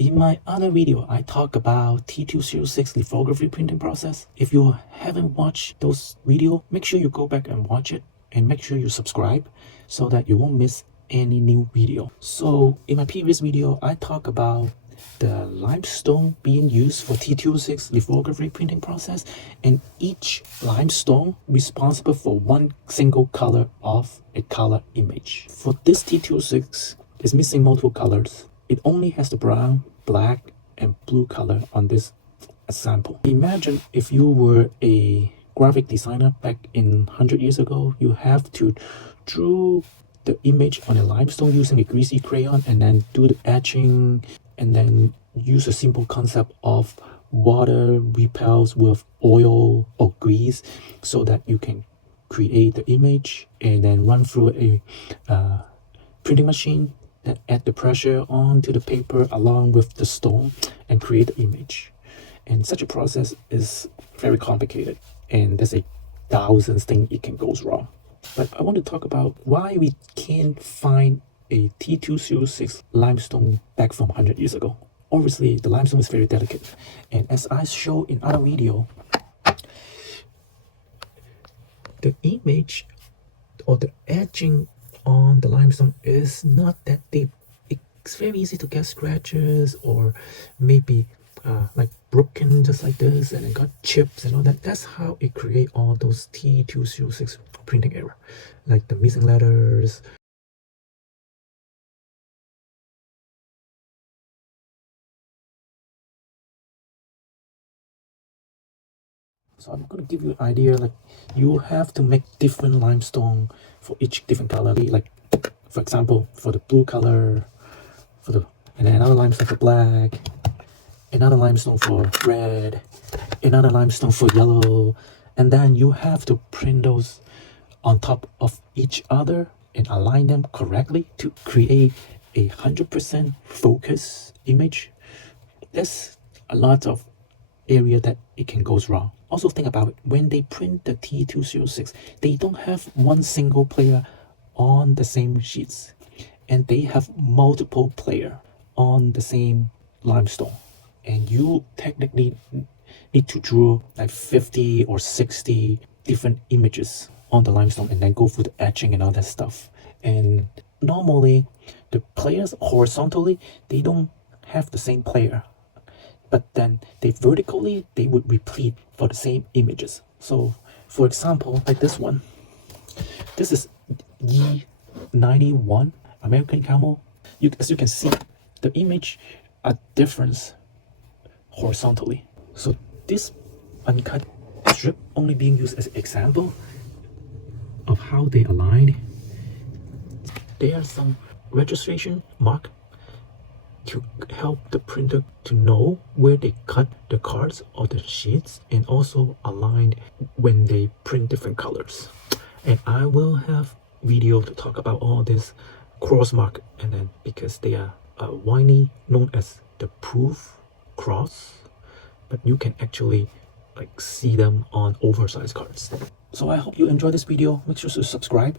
In my other video, I talk about T206 lithography printing process. If you haven't watched those videos, make sure you go back and watch it, and make sure you subscribe so that you won't miss any new video. So in my previous video, I talk about the limestone being used for T206 lithography printing process, and each limestone responsible for one single color of a color image. For this T206, it's missing multiple colors. It only has the brown, black, and blue color on this sample. Imagine if you were a graphic designer back in 100 years ago, you have to draw the image on a limestone using a greasy crayon and then do the etching, and then use a simple concept of water repels with oil or grease so that you can create the image, and then run through a printing machine that add the pressure onto the paper along with the stone and create the image. And such a process is very complicated, and there's a thousands things it can go wrong. But I want to talk about why we can't find a T206 limestone back from 100 years ago. Obviously, the limestone is very delicate, and as I showed in other video, the image or the etching on the limestone is not that deep. It's very easy to get scratches or maybe like broken just like this, and it got chips and all that. That's how it create all those T206 printing error, like the missing letters. So I'm going to give you an idea, like you have to make different limestone for each different color. Like for example, for the blue color, and then another limestone for black, another limestone for red, another limestone for yellow, and then you have to print those on top of each other and align them correctly to create a 100% focus image. There's a lot of area that it can go wrong. Also think about it, when they print the T206, they don't have one single player on the same sheets, and they have multiple player on the same limestone, and you technically need to draw like 50 or 60 different images on the limestone and then go through the etching and all that stuff. And normally the players horizontally, they don't have the same player, but then they vertically, they would repeat for the same images. So for example, like this one, this is E91 American Camel. As you can see, the image are different horizontally. So this uncut strip only being used as an example of how they align. There are some registration mark to help the printer to know where they cut the cards or the sheets, and also align when they print different colors. And I will have video to talk about all this cross mark, and then because they are widely known as the proof cross, but you can actually like see them on oversized cards. So I hope you enjoy this video. Make sure to subscribe